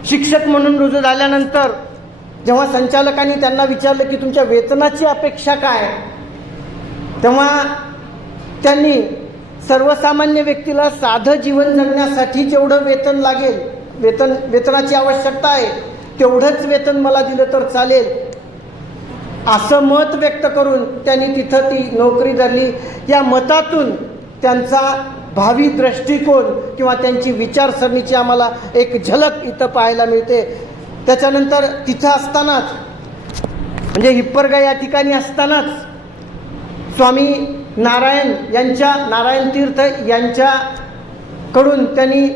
शिक्षक म्हणून रुजू झाल्यानंतर जेव्हा संचालकांनी त्यांना विचारलं की तुमच्या वेतनाची अपेक्षा काय, तेव्हा त्यांनी सर्वसामान्य व्यक्तीला साधं जीवन जगण्यासाठी जेवढं वेतन लागेल, वेतनाची आवश्यकता आहे तेवढंच वेतन मला दिलं तर चालेल असं मत व्यक्त करून त्यांनी तिथं ती नोकरी धरली. या मतातून त्यांचा भावी दृष्टिकोन किंवा त्यांची विचारसरणीची आम्हाला एक झलक इथं पाहायला मिळते. त्याच्यानंतर तिथं असतानाच म्हणजे हिप्परगा या ठिकाणी असतानाच स्वामी नारायण तीर्थ यांच्याकडून त्यांनी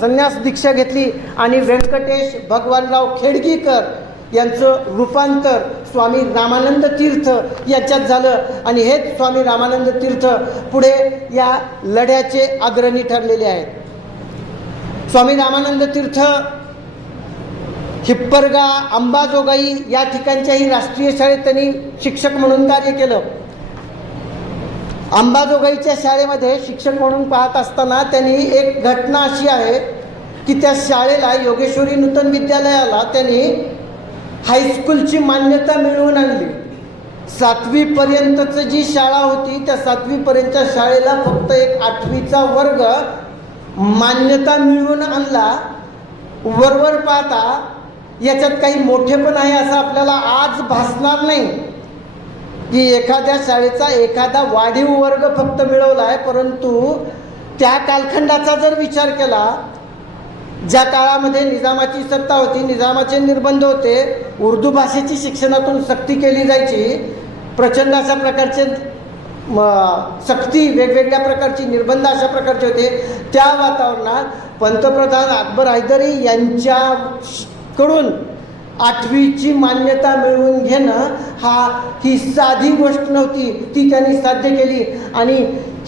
संन्यास दीक्षा घेतली आणि व्यंकटेश भगवानराव खेडगीकर यांचं रूपांतर स्वामी रामानंद तीर्थ याच्यात झालं. आणि हेच स्वामी रामानंद तीर्थ पुढे या लढ्याचे अग्रणी ठरलेले आहेत. स्वामी रामानंद तीर्थ हिप्परगा, अंबाजोगाई या ठिकाणच्याही राष्ट्रीय शाळेत त्यांनी शिक्षक म्हणून कार्य केलं. अंबाजोगाईच्या शाळेमध्ये शिक्षक म्हणून पाहत असताना त्यांनी एक घटना अशी आहे की त्या शाळेला, योगेश्वरी नूतन विद्यालयाला त्यांनी हायस्कूलची मान्यता मिळवून आणली. 7वीपर्यंतचं जी शाळा होती त्या 7वीपर्यंतच्या शाळेला फक्त एक 8वीचा वर्ग मान्यता मिळवून आणला. वरवर पाहता याच्यात काही मोठेपण आहे असं आपल्याला आज भासणार नाही की एखाद्या शाळेचा एखादा वाढीव वर्ग फक्त मिळवला आहे. परंतु त्या कालखंडाचा जर विचार केला, ज्या काळामध्ये निजामाची सत्ता होती, निजामाचे निर्बंध होते, उर्दू भाषेची शिक्षणातून सक्ती केली जायची, प्रचंड अशा प्रकारचे सक्ती, वेगवेगळ्या प्रकारची निर्बंध अशा प्रकारचे होते. त्या वातावरणात पंतप्रधान अकबर हैदरी यांच्याकडून 8वीची मान्यता मिळवून घेणं ही साधी गोष्ट नव्हती. ती त्यांनी साध्य केली. आणि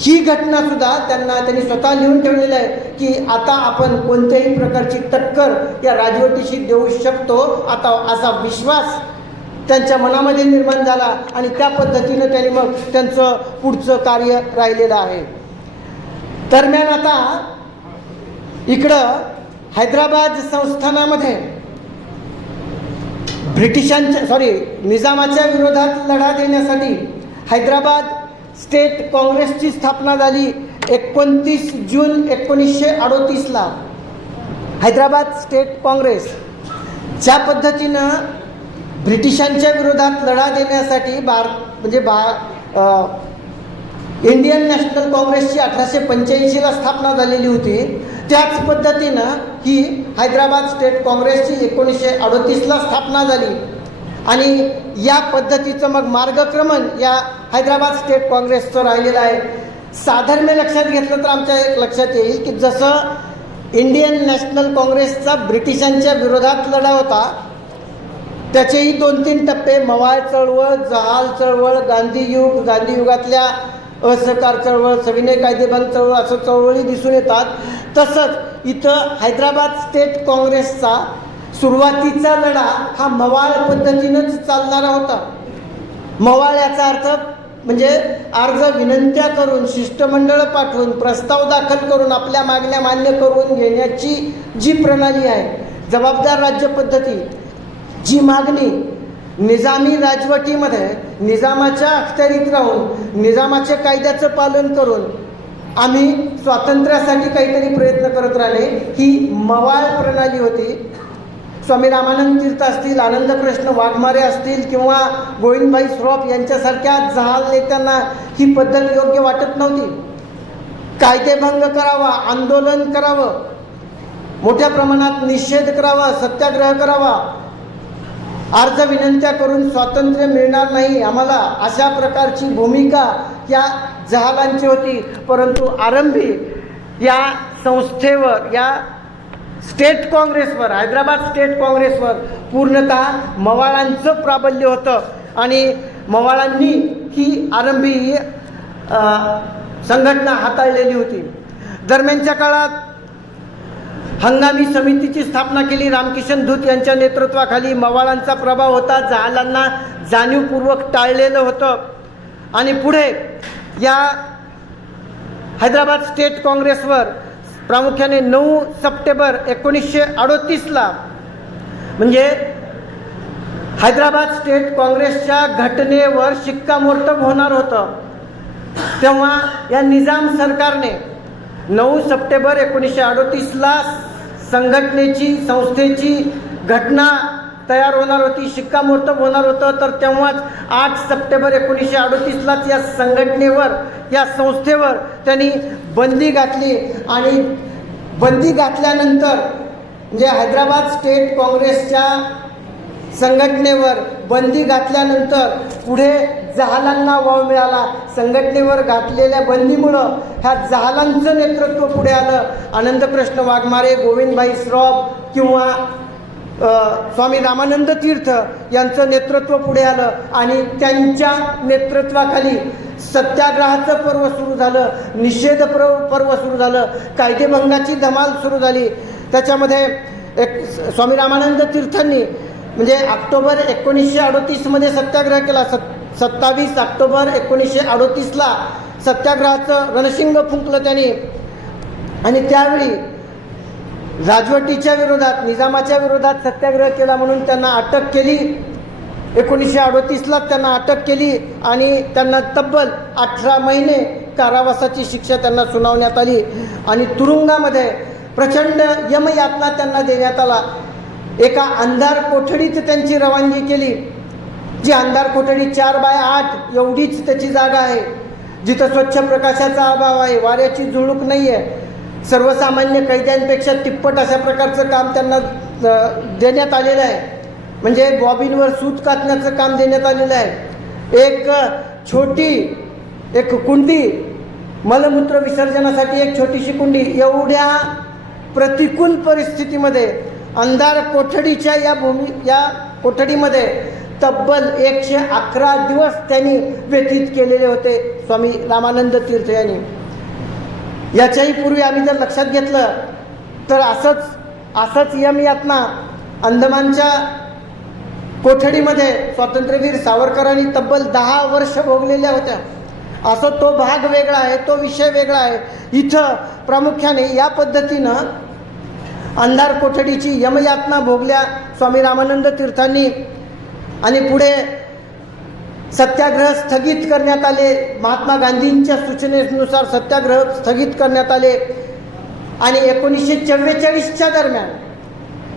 ही घटनासुद्धा त्यांनी स्वतः लिहून ठेवलेलं आहे की आता आपण कोणत्याही प्रकारची टक्कर या राजवटीशी देऊ शकतो आता असा विश्वास त्यांच्या मनामध्ये निर्माण झाला. आणि त्या पद्धतीनं त्यांनी मग त्यांचं पुढचं कार्य राहिलेलं आहे. दरम्यान आता इकडं हैदराबाद संस्थानामध्ये निजामाच्या विरोधात लढा देण्यासाठी हैदराबाद स्टेट काँग्रेसची स्थापना झाली. 29 जून 1938ला हैदराबाद स्टेट काँग्रेस. ज्या पद्धतीनं ब्रिटिशांच्या विरोधात लढा देण्यासाठी इंडियन नॅशनल काँग्रेसची 1885ला स्थापना झालेली होती, त्याच पद्धतीनं ही हैदराबाद स्टेट काँग्रेसची 1938ला स्थापना झाली. आणि या पद्धतीचं मग मार्गक्रमण या हैदराबाद स्टेट काँग्रेसचं राहिलेलं आहे. साधर्म्य लक्षात घेतलं तर आमच्या लक्षात येईल की जसं इंडियन नॅशनल काँग्रेसचा ब्रिटिशांच्या विरोधात लढा होता, त्याचेही 2-3 टप्पे, मवाळ चळवळ, जहाल चळवळ, गांधीयुगातल्या असहकार चळवळ, सविनय कायदेभंग चळवळ असं चळवळी दिसून येतात. तसंच इथं हैदराबाद स्टेट काँग्रेसचा सुरुवातीचा लढा हा मवाळ पद्धतीनंच चालणारा होता. मवाळ याचा अर्थ म्हणजे अर्ज विनंत्या करून, शिष्टमंडळ पाठवून, प्रस्ताव दाखल करून, आपल्या मागण्या मान्य करून घेण्याची जी प्रणाली आहे, जबाबदार राज्य पद्धती, जी मागणी निजामी राजवटीमध्ये निजामाच्या अखत्यारीत राहून, निजामाच्या कायद्याचं पालन करून आम्ही स्वातंत्र्यासाठी काहीतरी प्रयत्न करत राहिले, ही मवाळ प्रणाली होती. स्वामी रामानंद तीर्थ असतील, आनंदकृष्ण वाघमारे असतील किंवा गोविंदभाई श्रॉफ यांच्यासारख्या जहाल नेत्यांना ही पद्धत योग्य वाटत नव्हती. कायदेभंग करावा, आंदोलन करावं, मोठ्या प्रमाणात निषेध करावा, सत्याग्रह करावा, अर्ज विनंत्या करून स्वातंत्र्य मिळणार नाही आम्हाला, अशा प्रकारची भूमिका या जहालांची होती. परंतु आरंभी या संस्थेवर, या स्टेट काँग्रेसवर, हैदराबाद स्टेट काँग्रेसवर पूर्णतः मवाळांचं प्राबल्य होतं. आणि मवाळांनी ही आरंभी संघटना हाताळलेली होती. दरम्यानच्या काळात हंगामी समितीची स्थापना केली. रामकिशन धूत यांच्या नेतृत्वाखाली. मवाळांचा प्रभाव होता, जहालांना जाणीवपूर्वक टाळलेलं होतं. आणि पुढे या हैदराबाद स्टेट काँग्रेसवर प्रामुख्याने 9 सप्टेंबर 1938ला म्हणजे हैदराबाद स्टेट काँग्रेसच्या घटनेवर शिक्कामोर्तब होणार होतं. तेव्हा या निजाम सरकारने 9 सप्टेंबर 1938ला संघटनेची, संस्थेची घटना तयार होणार होती, शिक्कामोर्तब होणार होतं, तर तेव्हाच 8 सप्टेंबर 1938लाच या संघटनेवर, या संस्थेवर त्यांनी बंदी घातली. आणि बंदी घातल्यानंतर म्हणजे हैदराबाद स्टेट काँग्रेसच्या संघटनेवर बंदी घातल्यानंतर पुढे जहालांना वाव मिळाला. संघटनेवर घातलेल्या बंदीमुळं ह्या जहालांचं नेतृत्व पुढे आलं. आनंदकृष्ण वाघमारे, गोविंदभाई श्रॉफ किंवा स्वामी रामानंद तीर्थ यांचं नेतृत्व पुढे आलं आणि त्यांच्या नेतृत्वाखाली सत्याग्रहाचं पर्व सुरू झालं, निषेध पर्व सुरू झालं, कायदेभंगाची धमाल सुरू झाली. त्याच्यामध्ये एक स्वामी रामानंद तीर्थांनी म्हणजे ऑक्टोबर 1938मध्ये सत्याग्रह केला. 27 ऑक्टोबर 1938ला सत्याग्रहाचं रणशिंग फुंकलं त्यांनी. आणि त्यावेळी राजवटीच्या विरोधात, निजामाच्या विरोधात सत्याग्रह केला म्हणून त्यांना अटक केली. 1938लाच त्यांना अटक केली आणि त्यांना तब्बल 18 महिने कारावासाची शिक्षा त्यांना सुनावण्यात आली. आणि तुरुंगामध्ये प्रचंड यमयातना त्यांना देण्यात आला. एका अंधार कोठडीत त्यांची रवानगी केली, जी अंधार कोठडी 4x8 एवढीच त्याची जागा आहे, जिथं स्वच्छ प्रकाशाचा अभाव आहे, वाऱ्याची झुळूक नाही आहे. सर्वसामान्य कैद्यांपेक्षा तिप्पट अशा प्रकारचं काम त्यांना देण्यात आलेलं आहे. म्हणजे बॉबिनवर सूत कातण्याचं काम देण्यात आलेलं आहे. एक छोटी एक कुंडी, मलमूत्र विसर्जनासाठी एक छोटीशी कुंडी, एवढ्या प्रतिकूल परिस्थितीमध्ये अंधार कोठडीच्या या कोठडीमध्ये तब्बल 111 दिवस त्यांनी व्यतीत केलेले होते स्वामी रामानंद तीर्थ यांनी. याच्याही पूर्वी आम्ही जर लक्षात घेतलं तर असंच यमयातना अंदमानच्या कोठडीमध्ये स्वातंत्र्यवीर सावरकरांनी तब्बल 10 वर्ष भोगलेल्या होत्या. असं तो भाग वेगळा आहे, तो विषय वेगळा आहे. इथं प्रामुख्याने या पद्धतीनं अंधार कोठडीची यमयातना भोगल्या स्वामी रामानंद तीर्थांनी. आणि पुढे सत्याग्रह स्थगित करण्यात आले. महात्मा गांधींच्या सूचनेनुसार सत्याग्रह स्थगित करण्यात आले. आणि 1944च्या दरम्यान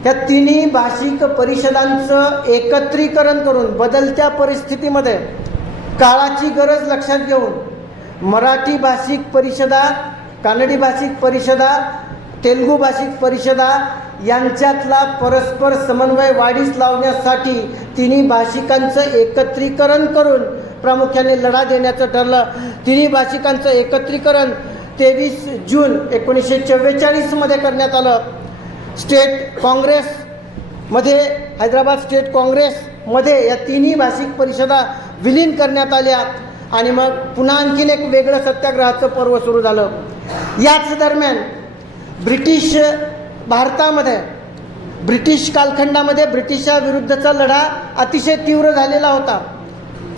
या तिन्ही भाषिक परिषदांचं एकत्रीकरण करून बदलत्या परिस्थितीमध्ये काळाची गरज लक्षात घेऊन मराठी भाषिक परिषदा, कानडी भाषिक परिषदा, तेलुगू भाषिक परिषदा यांच्यातला परस्पर समन्वय वाढीस लावण्यासाठी तिन्ही भाषिकांचं एकत्रीकरण करून प्रामुख्याने लढा देण्याचं ठरलं. तिन्ही भाषिकांचं एकत्रीकरण 23 जून 1944मध्ये करण्यात आलं. स्टेट काँग्रेसमध्ये, हैदराबाद स्टेट काँग्रेसमध्ये या तिन्ही भाषिक परिषदा विलीन करण्यात आल्या. आणि मग पुन्हा आणखीन एक वेगळं सत्याग्रहाचं पर्व सुरू झालं. याच दरम्यान ब्रिटिश भारतामध्ये, ब्रिटिश कालखंडामध्ये ब्रिटिशाविरुद्धचा लढा अतिशय तीव्र झालेला होता.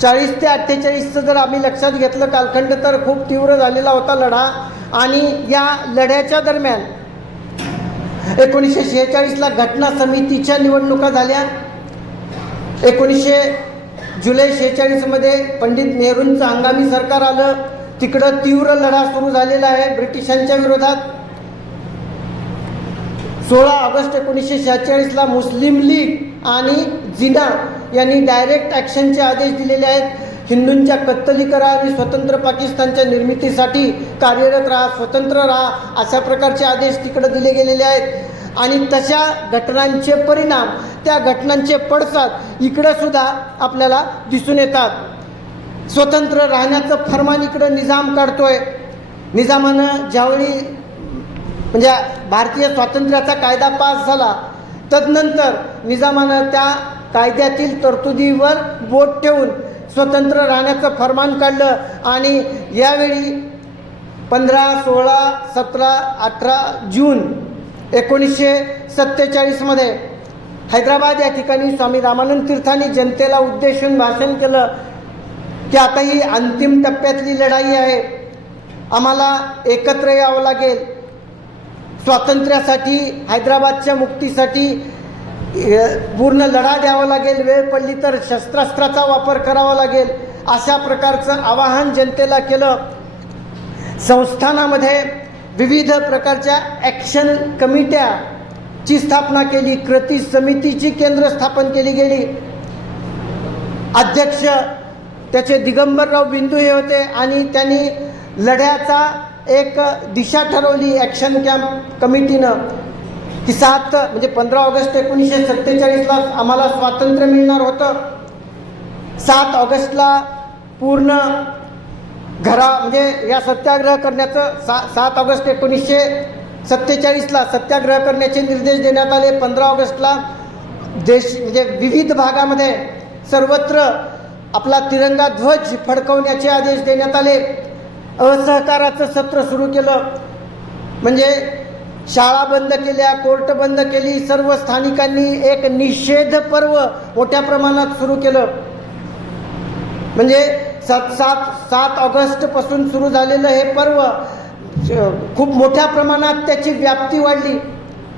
40 ते 48चं जर आम्ही लक्षात घेतलं कालखंड तर खूप तीव्र झालेला होता लढा. आणि या लढ्याच्या दरम्यान 1946ला घटना समितीच्या निवडणुका झाल्या. 19 जुलै 46मध्ये पंडित नेहरूंचं हंगामी सरकार आलं. तिकडं तीव्र लढा सुरू झालेला आहे ब्रिटिशांच्या विरोधात. 16 ऑगस्ट 1946ला मुस्लिम लीग आणि जिना यांनी डायरेक्ट ॲक्शनचे आदेश दिलेले आहेत. हिंदूंच्या कत्तली करा आणि स्वतंत्र पाकिस्तानच्या निर्मितीसाठी कार्यरत राहा, स्वतंत्र राहा, अशा प्रकारचे आदेश तिकडे दिले गेलेले आहेत. आणि तशा घटनांचे परिणाम, त्या घटनांचे पडसाद इकडं सुद्धा आपल्याला दिसून येतात. स्वतंत्र राहण्याचं फरमान इकडं निजाम काढतोय. निजामानं ज्यावेळी म्हणजे भारतीय स्वातंत्र्याचा कायदा पास झाला, तदनंतर निजामानं त्या कायद्यातील तरतुदीवर बोट ठेवून स्वतंत्र राहण्याचं फरमान काढलं. आणि यावेळी 15, 16, 17, 18 जून 1947मध्ये हैदराबाद या ठिकाणी स्वामी रामानंद तीर्थांनी जनतेला उद्देशून भाषण केलं की आता ही अंतिम टप्प्यातली लढाई आहे, आम्हाला एकत्र यावं लागेल, स्वातंत्र्यासाठी, हैदराबादच्या मुक्तीसाठी पूर्ण लढा द्यावा लागेल, वेळ पडली तर शस्त्रास्त्राचा वापर करावा लागेल, अशा प्रकारचं आवाहन जनतेला केलं. संस्थानामध्ये विविध प्रकारच्या ॲक्शन कमिट्या ची स्थापना केली, कृती समितीची केंद्र स्थापन केली गेली. अध्यक्ष त्याचे दिगंबरराव बिंदू हे होते आणि त्यांनी लढ्याचा एक दिशा ठरवली ॲक्शन कॅम्प कमिटीनं की 15 ऑगस्ट 1947ला आम्हाला स्वातंत्र्य मिळणार होतं. 7 ऑगस्टला पूर्ण या सत्याग्रह करण्याचं 7 ऑगस्ट 1947ला सत्याग्रह करण्याचे निर्देश देण्यात आले. 15 ऑगस्टला विविध भागामध्ये सर्वत्र आपला तिरंगा ध्वज फडकवण्याचे आदेश देण्यात आले. असहकाराचं सत्र सुरू केलं, शाळा बंद केल्या, कोर्ट बंद केली. सर्व स्थानिकांनी एक निषेध पर्व मोठ्या प्रमाणात सुरू केलं. 7 ऑगस्टपासून सुरू झालेलं हे पर्व खूप मोठ्या प्रमाणात त्याची व्याप्ती वाढली.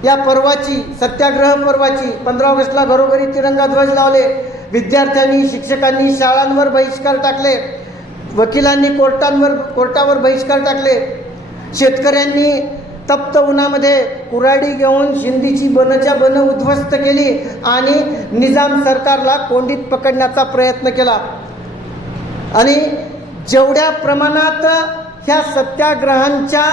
या पर्वाची, सत्याग्रह पर्वाची 15 ऑगस्टला घरोघरी तिरंगा ध्वज लावले. विद्यार्थ्यांनी, शिक्षकांनी शाळांवर बहिष्कार टाकले. वकिलांनी कोर्टावर बहिष्कार टाकले. शेतकऱ्यांनी तप्त उन्हामध्ये कुऱ्हाडी घेऊन शिंदीची बनच्या बन उद्ध्वस्त केली आणि निजाम सरकारला कोंडीत पकडण्याचा प्रयत्न केला. आणि जेवढ्या प्रमाणात ह्या सत्याग्रहींच्या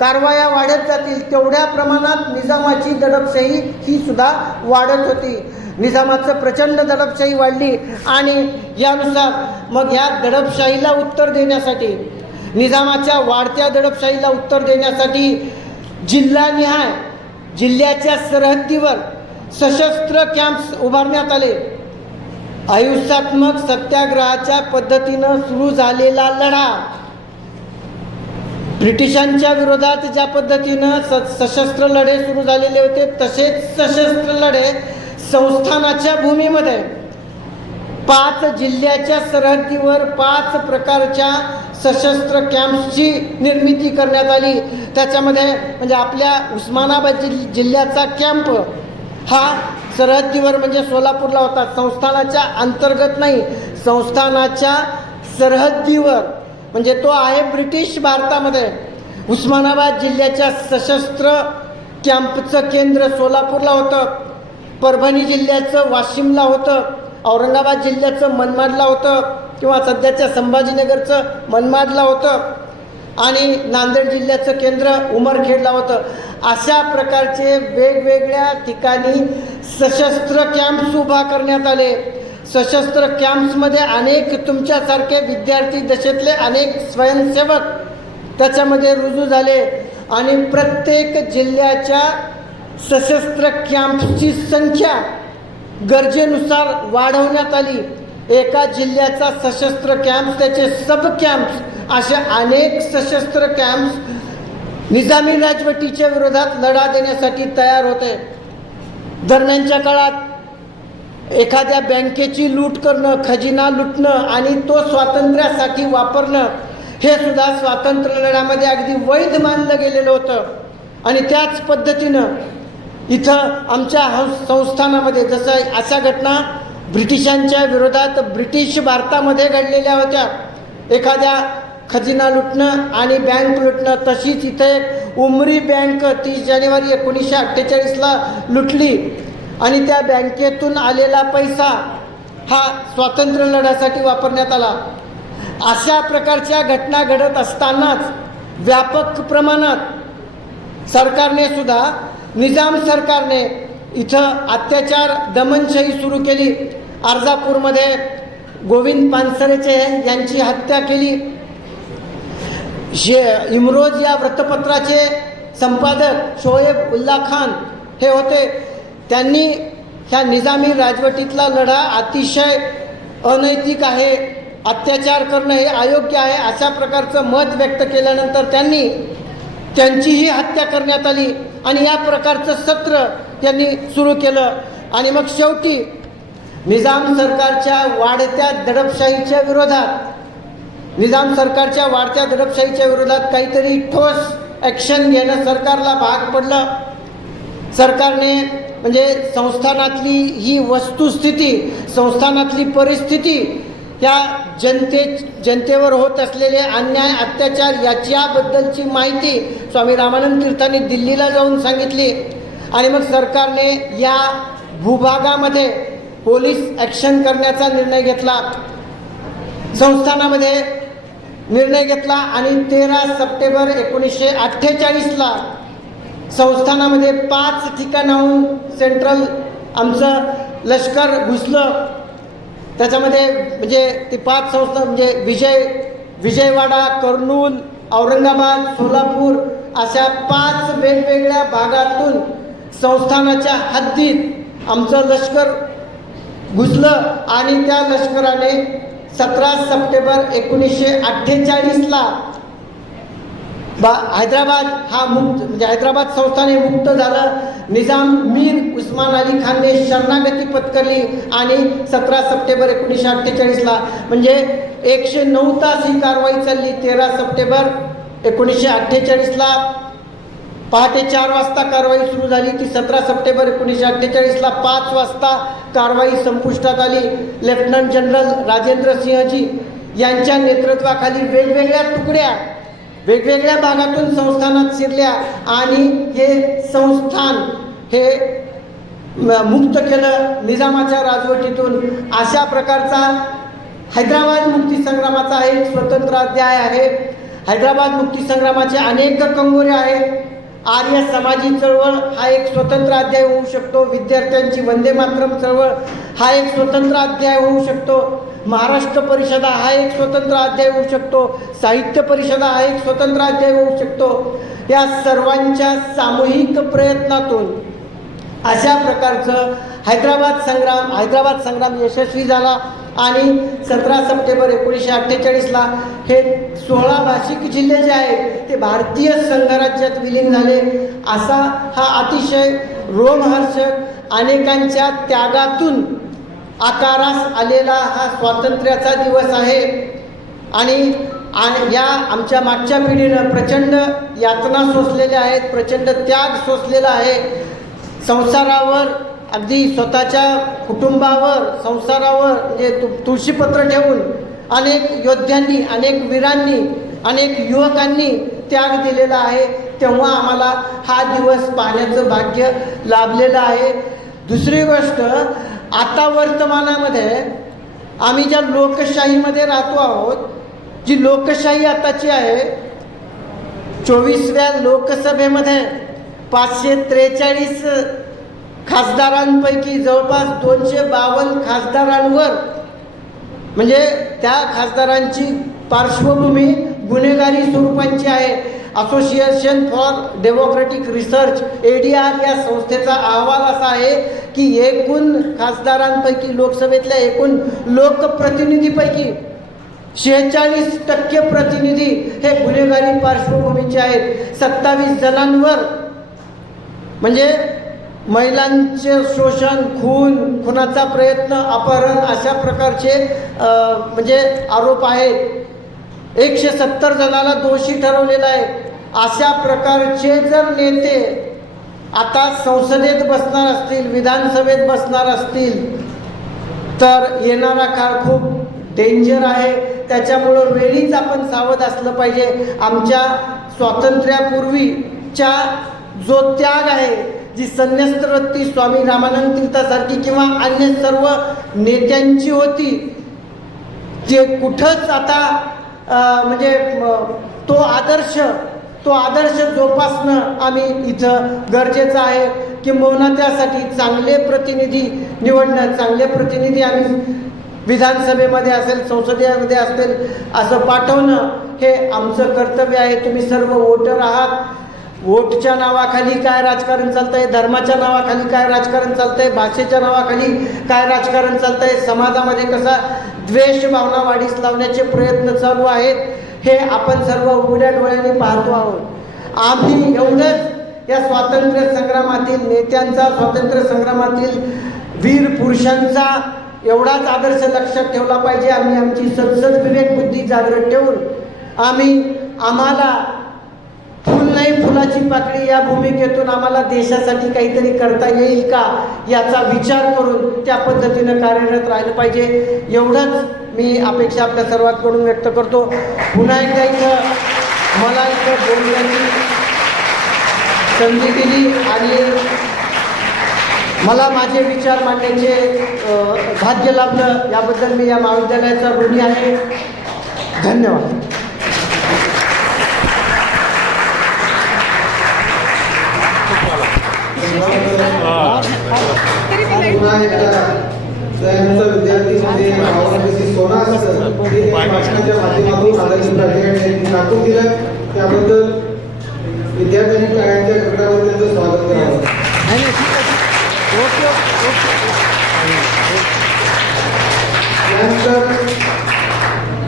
कारवाया वाढत जातील तेवढ्या प्रमाणात निजामाची दडपशाही ही सुद्धा वाढत होती. निजामाचं प्रचंड दडपशाही वाढली आणि यानुसार मग ह्या दडपशाहीला उत्तर देण्यासाठी, निजामाच्या वाढत्या दडपशाहीला उत्तर देण्यासाठी जिल्हानिहाय, जिल्ह्याच्या सरहद्दीवर सशस्त्र कॅम्प्स उभारण्यात आले. अहिंसात्मक सत्याग्रहाच्या पद्धतीनं सुरू झालेला लढा, ब्रिटिशांच्या विरोधात ज्या पद्धतीनं सशस्त्र लढे सुरू झालेले होते तसेच सशस्त्र लढे संस्थानाच्या भूमीमध्ये 5 जिल्ह्याच्या सरहद्दीवर 5 प्रकारच्या सशस्त्र कॅम्प्सची निर्मिती करण्यात आली. त्याच्यामध्ये आपल्या उस्मानाबाद जिल्ह्याचा कॅम्प हा सरहद्दीवर सोलापूरला होता. संस्थानाच्या अंतर्गत नाही, संस्थानाच्या सरहद्दीवर तो आहे ब्रिटिश भारतामध्ये. उस्मानाबाद जिल्ह्याच्या सशस्त्र कॅम्पचं केंद्र सोलापूरला होतं. परभणी जिल्ह्याचं वाशिमला होतं. औरंगाबाद जिल्ह्याचं मनमाडला होतं किंवा सध्याच्या संभाजीनगरचं मनमाडला होतं. आणि नांदेड जिल्ह्याचं केंद्र उमरखेडला होतं. अशा प्रकारचे वेगवेगळ्या ठिकाणी सशस्त्र कॅम्प्स उभा करण्यात आले. सशस्त्र कॅम्प्समध्ये अनेक तुमच्यासारखे विद्यार्थी दशेतले अनेक स्वयंसेवक त्याच्यामध्ये रुजू झाले आणि प्रत्येक जिल्ह्याच्या सशस्त्र कॅम्प्सची संख्या गरजेनुसार वाढवण्यात आली. एका जिल्ह्याचा सशस्त्र कॅम्प्स, त्याचे सब कॅम्प्स, असे अनेक सशस्त्र कॅम्प्स निजामी राजवटीच्या विरोधात लढा देण्यासाठी तयार होते. दरम्यानच्या काळात एखाद्या बँकेची लूट करणं, खजिना लुटणं आणि तो स्वातंत्र्यासाठी वापरणं हे सुद्धा स्वातंत्र्य लढ्यामध्ये अगदी वैध मानलं गेलेलं होतं. आणि त्याच पद्धतीनं इथं आमच्या संस्थानामध्ये जसं अशा घटना ब्रिटिशांच्या विरोधात ब्रिटिश भारतामध्ये घडलेल्या होत्या, एखाद्या खजिना लुटणं आणि बँक लुटणं, तशीच इथे उमरी बँक 30 जानेवारी 1948ला लुटली आणि त्या बँकेतून आलेला पैसा हा स्वातंत्र्य लढ्यासाठी वापरण्यात आला. अशा प्रकारच्या घटना घडत असतानाच व्यापक प्रमाणात सरकारने सुद्धा, निजाम सरकारने इथं अत्याचार, दमनशाही सुरू केली. अर्जापूरमध्ये गोविंद पानसरेचे यांची हत्या केली. इमरोज या वृत्तपत्राचे संपादक शोएब उल्ला खान हे होते. त्यांनी ह्या निजामी राजवटीतला लढा अतिशय अनैतिक आहे, अत्याचार करणं हे अयोग्य आहे अशा प्रकारचं मत व्यक्त केल्यानंतर त्यांचीही हत्या करण्यात आली आणि या प्रकारचं सत्र त्यांनी सुरू केलं. आणि मग शेवटी निजाम सरकारच्या वाढत्या दडपशाहीच्या विरोधात काहीतरी ठोस ॲक्शन घेणं सरकारला भाग पडलं. सरकारने संस्थानातली ही वस्तुस्थिती, संस्थानातली परिस्थिती या जनतेवर होत असलेले अन्याय अत्याचार याच्याबद्दलची माहिती स्वामी रामानंद तीर्थांनी दिल्लीला जाऊन सांगितली आणि मग सरकारने या भूभागामध्ये पोलीस ॲक्शन करण्याचा निर्णय घेतला, संस्थानामध्ये निर्णय घेतला आणि 13 सप्टेंबर 1948ला संस्थानामध्ये 5 ठिकाणाहून सेंट्रल आमचं लष्कर घुसलं. त्याच्यामध्ये म्हणजे ते 5 संस्था म्हणजे विजयवाडा, कर्नूल, औरंगाबाद, सोलापूर अशा 5 वेगवेगळ्या भागातून संस्थानाच्या हद्दीत आमचं लष्कर घुसलं आणि त्या लष्कराने 17 सप्टेंबर 1948ला हैदराबाद हा मुक्त म्हणजे हैदराबाद संस्थाने मुक्त झालं. निजाम मीर उस्मान अली खानने शरणागती पत्करली आणि 17 सप्टेंबर 1948ला म्हणजे 109 तास ही कारवाई चालली. 13 सप्टेंबर 1948ला पहाटे 4 वाजता कारवाई सुरू झाली. ती 17 सप्टेंबर 1948ला 5 वाजता कारवाई संपुष्टात आली. लेफ्टनंट जनरल राजेंद्र सिंहजी यांच्या नेतृत्वाखाली वेगवेगळ्या तुकड्या वेगवेगळ्या भागातून संस्थानात शिरल्या आणि हे संस्थान हे मुक्त केलं निजामाच्या राजवटीतून. अशा प्रकारचा हैदराबाद मुक्तीसंग्रामाचा एक स्वतंत्र अध्याय आहे. हैदराबाद मुक्तीसंग्रामाचे अनेक कंगोरे आहेत. आर्य समाजी चळवळ हा एक स्वतंत्र अध्याय होऊ शकतो. विद्यार्थ्यांची वंदे मातरम चळवळ हा एक स्वतंत्र अध्याय होऊ शकतो. महाराष्ट्र परिषदा हा एक स्वतंत्र अध्याय होऊ शकतो. साहित्य परिषदा हा एक स्वतंत्र अध्याय होऊ शकतो. या सर्वांच्या सामूहिक प्रयत्नातून अशा प्रकारचं हैदराबाद संग्राम यशस्वी झाला आणि 17 सप्टेंबर 1948ला हे 16 भाषिक जिल्हे जे आहेत ते भारतीय संघराज्यात विलीन झाले. असा हा अतिशय रोमहर्षक अनेकांच्या त्यागातून आकारास आलेला हा स्वातंत्र्याचा दिवस आहे. आणि या आमच्या मागच्या पिढीनं प्रचंड यातना सोसलेल्या आहेत, प्रचंड त्याग सोसलेला आहे. संसारावर अगदी स्वतःच्या कुटुंबावर संसारावर म्हणजे तुळशीपत्र ठेवून अनेक योद्ध्यांनी, अनेक वीरांनी, अनेक युवकांनी त्याग दिलेला आहे. तेव्हा आम्हाला हा दिवस पाहण्याचं भाग्य लाभलेलं आहे. दुसरी गोष्ट, आता वर्तमानामध्ये आम्ही ज्या लोकशाहीमध्ये राहतो आहोत, जी लोकशाही आताची आहे, 24व्या लोकसभेमध्ये 543 खासदारांपैकी जवळपास 252 खासदारांवर म्हणजे त्या खासदारांची पार्श्वभूमी गुन्हेगारी स्वरूपांची आहे. Association for democratic research ADR या संस्थेचा अहवाल असा आहे की एकूण खासदारांपैकी लोकसभेतल्या एकूण लोकप्रतिनिधीपैकी 46% प्रतिनिधी हे गुन्हेगारी पार्श्वभूमीचे आहेत. 27 जणांवर म्हणजे महिलांचे शोषण, खुनाचा प्रयत्न, अपहरण अशा प्रकारचे म्हणजे आरोप आहेत. 170 जणांना दोषी ठरवलेला आहे. अशा प्रकारचे जर नेते आता संसदेत बसणार असतील, विधानसभेत बसणार असतील तर येणारा काळ खूप डेंजर आहे. त्याच्यामुळं वेळीच आपण सावध असलं पाहिजे. आमच्या स्वातंत्र्यापूर्वीच्या जो त्याग आहे, जी संन्यस्त वृत्ती स्वामी रामानंद तीर्थासारखी किंवा अन्य सर्व नेत्यांची होती, ते कुठंच आता म्हणजे तो आदर्श जोपासणं आम्ही इथं गरजेचं आहे. किंबहुना त्यासाठी चांगले प्रतिनिधी निवडणं, चांगले प्रतिनिधी आम्ही विधानसभेमध्ये असेल, संसदेमध्ये असेल असं पाठवणं हे आमचं कर्तव्य आहे. तुम्ही सर्व वोटर आहात. वोटच्या नावाखाली काय राजकारण चालतं आहे, धर्माच्या नावाखाली काय राजकारण चालतं आहे, भाषेच्या नावाखाली काय राजकारण चालतं आहे, समाजामध्ये कसा द्वेष भावना वाढीस लावण्याचे प्रयत्न चालू आहेत, हे आपण सर्व उघड्या डोळ्यांनी पाहतो आहोत. आम्ही एवढंच या स्वातंत्र्य संग्रामातील नेत्यांचा, स्वातंत्र्य संग्रामातील वीर पुरुषांचा एवढाच आदर्श लक्षात ठेवला पाहिजे. आम्ही आमची सद्सद विवेक बुद्धी जागृत ठेवून आम्हाला फूल नाही फुलाची पाकळी या भूमिकेतून आम्हाला देशासाठी काहीतरी करता येईल का याचा विचार करून त्या पद्धतीनं कार्यरत राहिलं पाहिजे. एवढंच मी अपेक्षा आपल्या सर्वांकडून व्यक्त करतो. पुन्हा एकदा इथं मला इथं बोलण्याची संधी दिली आणि मला माझे विचार मांडण्याचे भाग्य लाभलं, याबद्दल मी या महाविद्यालयाचा ऋणी आहे. धन्यवाद. विद्यार्थी म्हणजे सोना भाषणाच्या माध्यमातून दाखवून दिलं, त्याबद्दल विद्यार्थ्यांनी त्यांच्या गटामध्ये त्यांचं स्वागत करावं. त्यानंतर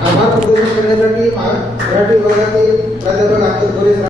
आभार प्रदर्शन करण्यासाठी मराठी विभागातील प्राध्यापक